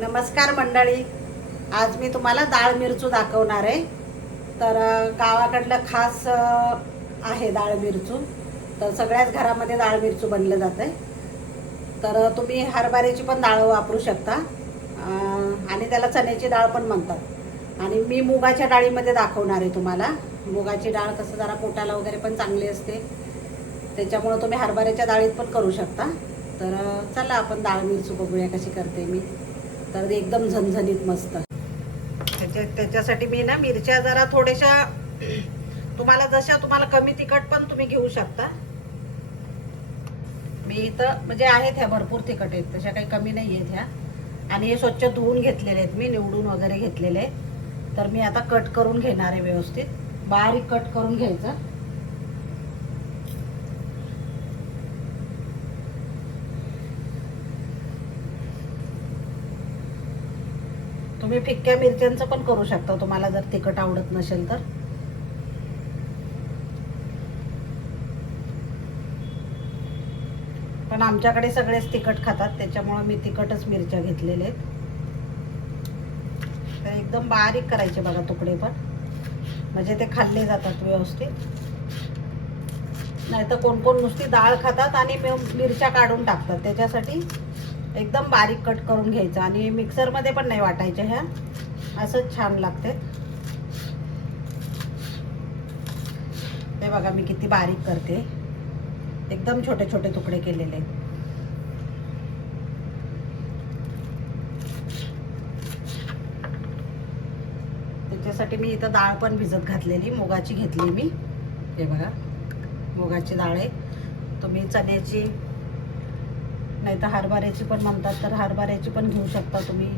नमस्कार मंडळी. आज मी तुम्हाला डाळ मिरचू दाखवणार आहे. तर गावाकडलं खास आहे डाळ मिरचू. तर सगळ्याच घरामध्ये डाळ मिरचू बनलं जातं आहे तर तुम्ही हरभऱ्याची पण डाळ वापरू शकता. आणि त्याला चण्याची डाळ पण म्हणतात. आणि मी मुगाच्या डाळीमध्ये दाखवणार आहे तुम्हाला. मुगाची डाळ कसं जरा पोटाला वगैरे पण चांगली असते. त्याच्यामुळं तुम्ही हरभऱ्याच्या डाळीत पण करू शकता. तर चला आपण डाळ मिरचू बघूया कशी करते मी. तर एकदम झणझणीत मस्त. त्याच्या त्याच्यासाठी मी ना मिरच्या जरा थोड्याशा तुम्हाला जशा तुम्हाला कमी तिखट पण तुम्ही घेऊ शकता. मी इथं म्हणजे आहेत ह्या भरपूर तिखट आहेत तशा काही कमी नाही आहेत ह्या. आणि हे स्वच्छ धुवून घेतलेले आहेत मी निवडून वगैरे घेतलेले आहेत. तर मी आता कट करून घेणार आहे व्यवस्थित. बारीक कट करून घ्यायचं. तुम्ही फिक्क्या मिरच्यांचं पण करू शकता. तुम्हाला जर तिखट आवडत नसेल तर. पण आमच्याकडे सगळेच तिखट खातात. त्याच्यामुळे मी तिखटच मिरच्या घेतलेले आहेत. तर एकदम बारीक करायचे बघा तुकडे पण. म्हणजे ते खाल्ले जातात व्यवस्थित. नाही तर कोण कोण नुसती डाळ खातात आणि मिरच्या काढून टाकतात. त्याच्यासाठी एकदम बारीक कट करून घ्यायचं आणि मिक्सरमध्ये पण नाही वाटायच्या ह्या. असंच छान लागते. ते बघा मी किती बारीक करते. एकदम छोटे छोटे तुकडे केलेले. त्याच्यासाठी मी इथं डाळ पण भिजत घातलेली मुगाची घेतली मी. हे बघा मुगाची डाळ आहे. तुम्ही चण्याची नाही तर हरभऱ्याची पण म्हणतात तर हरभऱ्याची पण घेऊ शकता तुम्ही.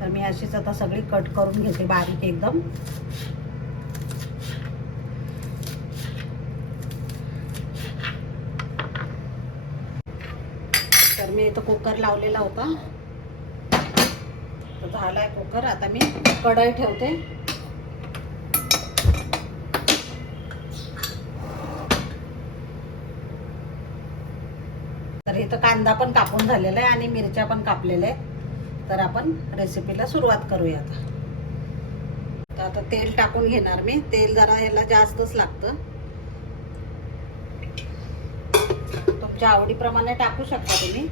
तर मी अशीच आता सगळी कट करून घेते बारीक एकदम. तर मी इथं कुकर लावलेला होता. झाला झालाय कुकर. आता मी कढई ठेवते. तर इथं कांदा पण कापून झालेला आहे आणि मिरच्या पण कापलेल्या आहेत. तर आपण रेसिपीला सुरुवात करूया आता. तर आता तेल टाकून घेणार मी. तेल जरा याला जास्तच लागतं. तुमच्या आवडीप्रमाणे टाकू शकता तुम्ही.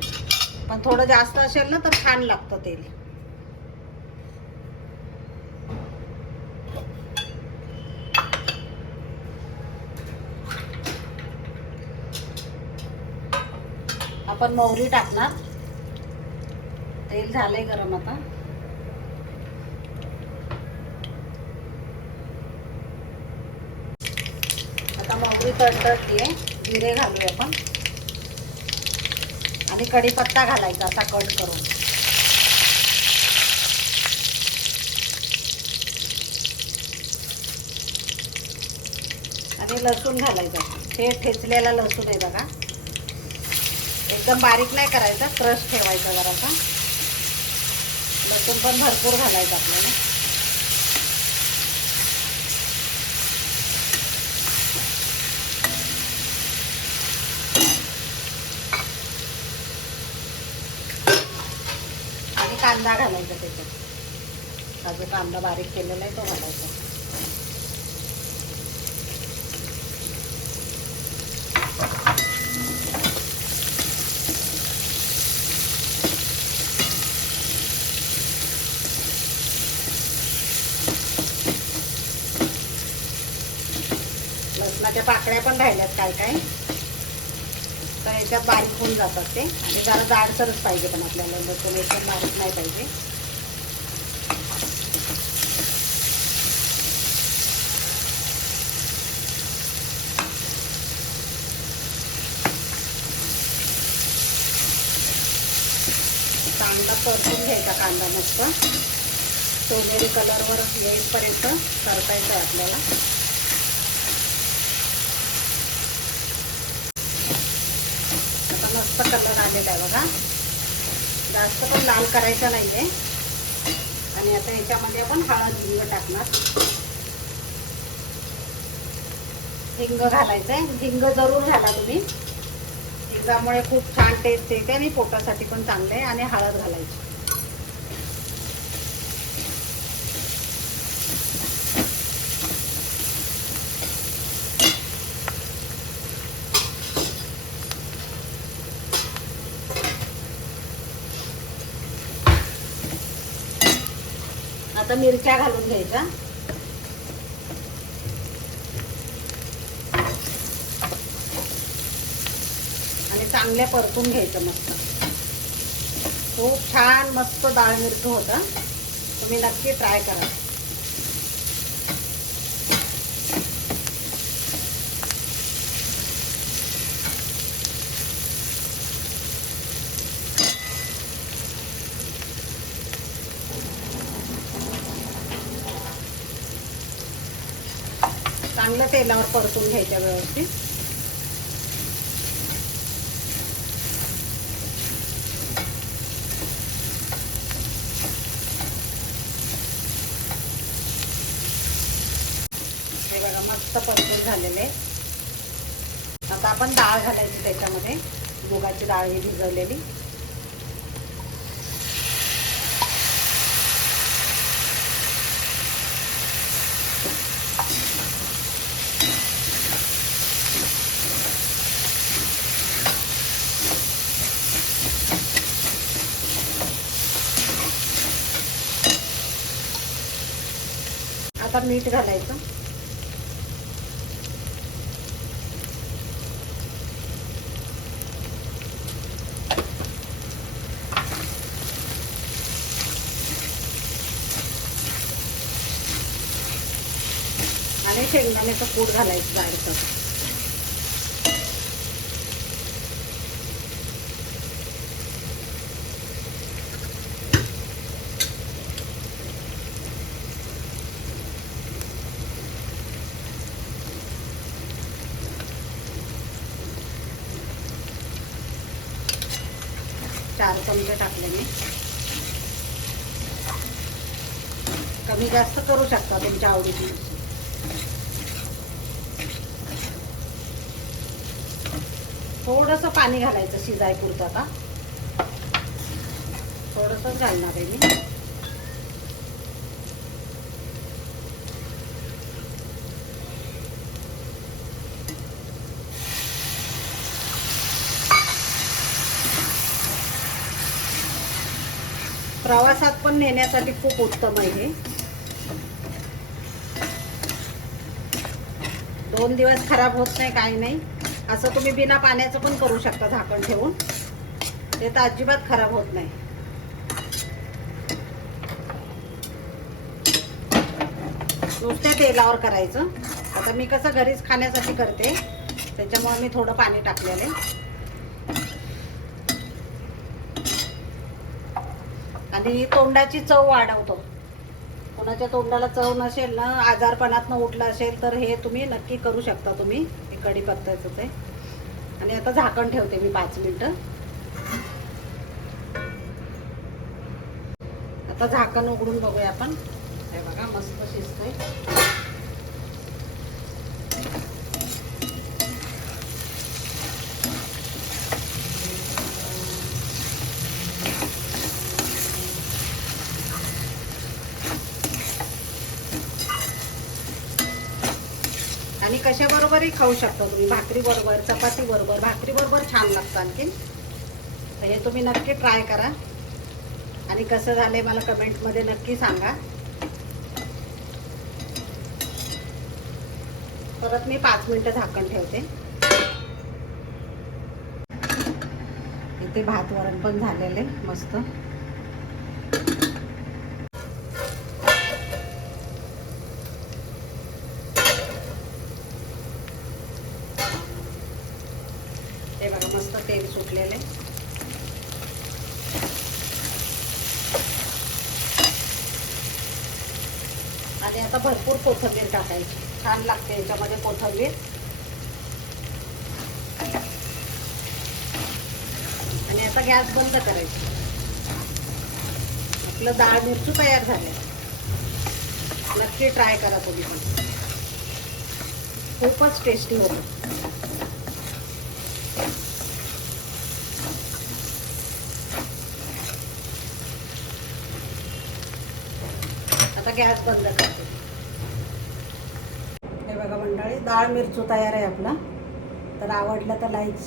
पण थोडं जास्त असेल ना तर छान लागतं तेल. आपण मोहरी टाकणार. तेल झालंय गरम आता. आता मोहरी तडतडतीये. जिरे घालूया आपण. आणि कढीपत्ता घालायचा आता कट करून. आणि लसूण घालायचा. हे ठेचलेला लसूण आहे बघा. एकदम बारीक नाही करायचा क्रश ठेवायचा जरासा. लसूण पण भरपूर घालायचं आपल्याला. आणि कांदा घालायचा त्याच्यात. अजून कांदा बारीक केलेला आहे तो घालायचा. त्या पाकळ्या पण राहिल्यात काय काय. तर याच्यात बारीक होऊन जातात ते. आणि जरा जाडसरच पाहिजे पण आपल्याला लसूण एकदम बारीक नाही पाहिजे. कांदा परतून घ्यायचा कांदा मस्त. सोनेरी कलरवर येईपर्यंत करता येतं आपल्याला. मस्त कलर आलेला आहे बघा. जास्त पण लाल करायचा नाही आहे आणि आता ह्याच्यामध्ये आपण हळद हिंग टाकणार. हिंग घालायचं आहे हिंग जरूर घाला तुम्ही. हिंगामुळे खूप छान टेस्ट येते आणि पोटासाठी पण चांगलं आहे आणि हळद घालायची. आता मिरच्या घालून घ्यायच्या. आणि चांगल्या परतून घ्यायचं मस्त. खूप छान मस्त डाळ मिरचं होतं. तुम्ही नक्की ट्राय करा. चांगलं तेलावर परतून घ्यायच्या व्यवस्थित. हे बघा मस्त परतून झालेले. आता आपण डाळ घालायची त्याच्यामध्ये. मुगाची डाळ ही भिजवलेली. आता मीठ घालायचं. आणि शेंगदाण्याचं पूड घालायचं जायचं चार चमचे मी. कमी जास्त करू शकता तुमच्या आवडीची थोडस पाणी घालायचं शिजाय पुरतं आता. थोडस घालणार आहे मी. प्रवासात पण नेण्यासाठी खूप उत्तम आहे हे. दोन दिवस खराब होत नाही काही नाही. असं तुम्ही बिना पाण्याचं पण करू शकता झाकण ठेवून. ते तर अजिबात खराब होत नाही. नुसत्या तेलावर करायचं. आता मी कसं घरीच खाण्यासाठी करते त्याच्यामुळे मी थोडं पाणी टाकलेलं आहे. आणि तोंडाची चव वाढवतो. कोणाच्या तोंडाला चव नसेल ना आजारपणातनं उठलं असेल तर हे तुम्ही नक्की करू शकता तुम्ही हे कढीपत्त्याचं ते. आणि आता झाकण ठेवते मी पाच मिनिटं. आता झाकण उघडून बघूया आपण. हे बघा मस्त शिजतंय आणि कशाबरोबरही खाऊ शकता तुम्ही. भाकरी बरोबर चपाती बरोबर भाकरी बरोबर छान लागतं आणखीन. तर हे तुम्ही नक्की ट्राय करा. आणि कसं झालंय मला कमेंटमध्ये नक्की सांगा. परत मी पाच मिनिटं झाकण ठेवते. इथे भात वरण पण झालेले मस्त हे बघा मस्त तेल आणि आता भरपूर कोथंबीर टाकायची. छान लागते याच्यामध्ये कोथंबीर. आणि आता गॅस बंद करायची. आपलं डाळ मिरची तयार झाले. नक्की ट्राय करा तुम्ही पण. खूपच टेस्टी होतं. गॅस बंद करते. हे बघा मंडळी डाळ मिरचू तयार आहे आपला. तर आवडलं तर लाईक